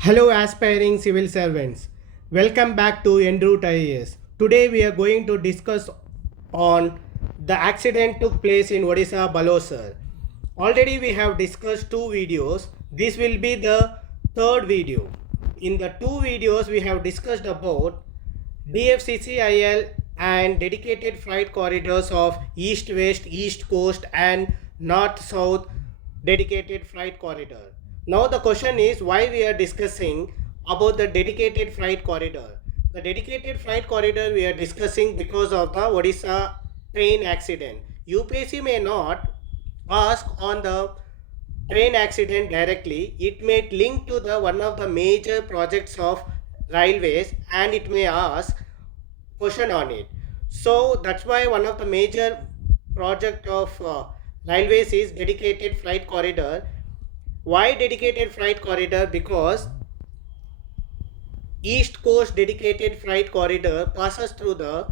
Hello, aspiring civil servants. Welcome back to EnRoute IAS. Today we are going to discuss on the accident took place in Odisha, Balasore. Already we have discussed two videos. This will be the third video. In the two videos we have discussed about DFCCIL and dedicated flight corridors of east-west, east coast and north-south dedicated flight corridor. Now the question is why we are discussing about the dedicated flight corridor. The dedicated flight corridor we are discussing because of the Odisha train accident. UPSC may not ask on the train accident directly. It may link to the one of the major projects of railways and it may ask question on it. So that's why one of the major project of railways is dedicated flight corridor. Why dedicated flight corridor? Because east coast dedicated flight corridor passes through the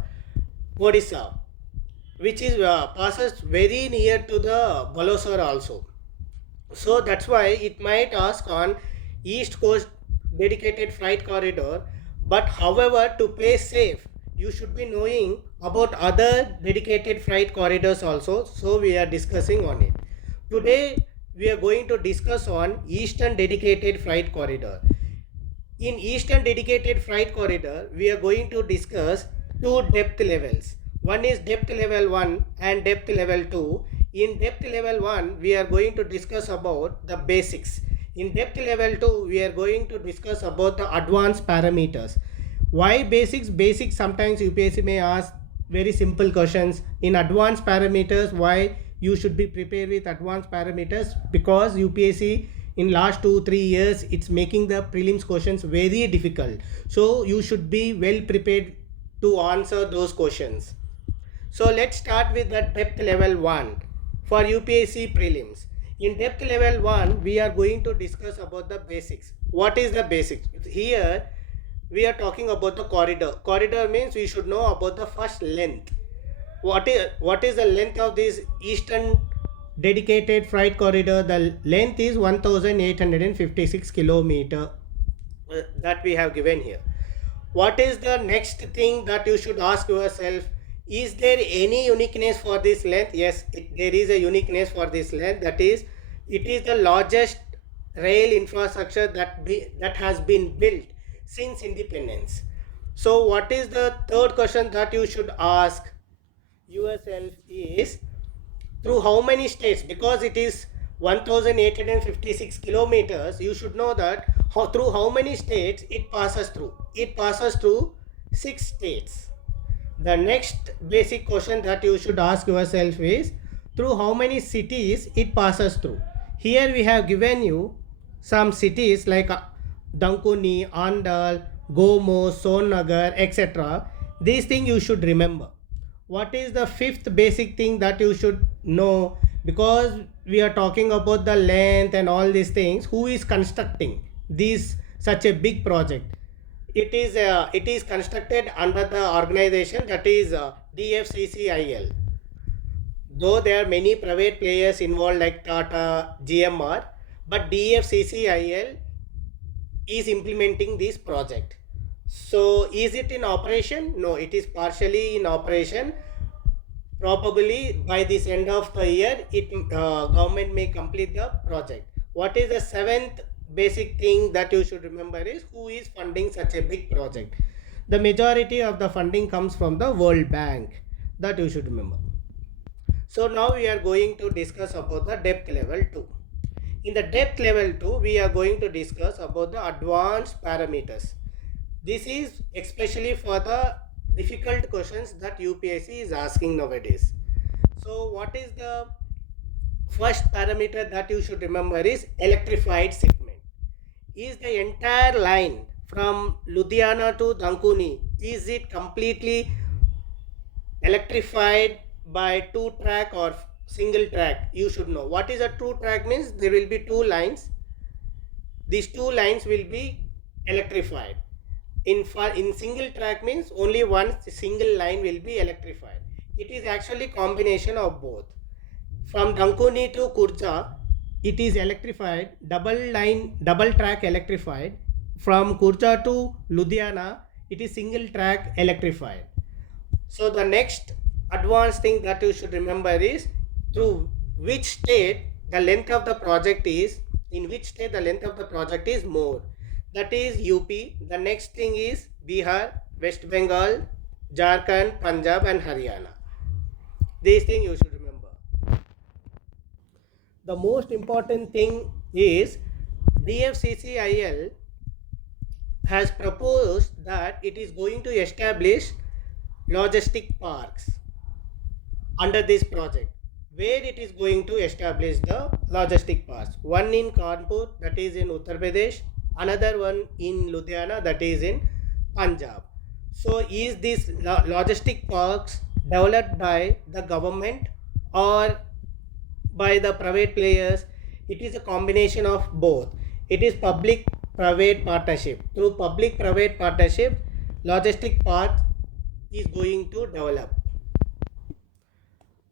Odisha, which is passes very near to the Balasore also. So that's why it might ask on east coast dedicated flight corridor. But however, to play safe, you should be knowing about other dedicated flight corridors also. So we are discussing on it. Today we are going to discuss on eastern dedicated flight corridor. In eastern dedicated flight corridor, we are going to discuss two depth levels. One is depth level 1 and depth level 2. In depth level 1, we are going to discuss about the basics. In depth level 2, we are going to discuss about the advanced parameters. Why basics? Basics sometimes UPSC may ask very simple questions. In advanced parameters, why you should be prepared with advanced parameters? Because UPSC in last 2-3 years it's making the prelims questions very difficult, so you should be well prepared to answer those questions. So let's start with the depth level 1 for UPSC prelims. In depth level 1 we are going to discuss about the basics. What is the basics? Here we are talking about the corridor means we should know about the first length. What is the length of this eastern dedicated freight corridor? The length is 1856 kilometer, that we have given here. What is the next thing that you should ask yourself? Is there any uniqueness for this length? Yes, there is a uniqueness for this length. That is, it is the largest rail infrastructure that has been built since independence. So what is the third question that you should ask yourself is, through how many states? Because it is 1856 kilometers, you should know that through how many states it passes through. It passes through 6 states. The next basic question that you should ask yourself is, through how many cities it passes through. Here we have given you some cities like Dankuni, Andal, Gomo, Sonnagar, etc. These things you should remember. What is the fifth basic thing that you should know? Because we are talking about the length and all these things, who is constructing these such a big project? It is constructed under the organization that is DFCCIL. Though there are many private players involved like Tata, GMR, but DFCCIL is implementing this project. So is it in operation? No, it is partially in operation. Probably by this end of the year, government may complete the project. What is the seventh basic thing that you should remember is, who is funding such a big project? The majority of the funding comes from the World Bank. That you should remember. So now we are going to discuss about the depth level 2. In the depth level 2, we are going to discuss about the advanced parameters. This is especially for the difficult questions that UPSC is asking nowadays. So what is the first parameter that you should remember is electrified segment. Is the entire line from Ludhiana to Dankuni, is it completely electrified by 2-track or single track? You should know. What is a 2-track means? There will be 2 lines. These 2 lines will be electrified. In single track means only one single line will be electrified. It is actually combination of both. From Dankuni to Kurja, it is electrified, double track electrified. from Kurcha to Ludhiana, it is single track electrified. So the next advanced thing that you should remember is through which state the length of the project is, in which state the length of the project is more. That is UP. The next thing is Bihar, West Bengal, Jharkhand, Punjab and Haryana. These things you should remember. The most important thing is DFCCIL has proposed that it is going to establish logistic parks under this project, where it is going to establish the logistic parks. One in Kanpur, that is in Uttar Pradesh, another one in Ludhiana, that is in Punjab. So is this logistic parks developed by the government or by the private players? It is a combination of both. It is public private partnership. Through public private partnership, logistic park is going to develop.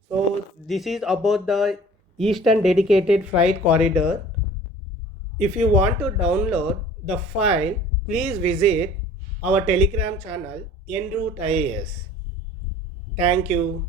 So this is about the Eastern Dedicated Freight Corridor. If you want to download the file, please visit our Telegram channel EnRoute IAS. Thank you.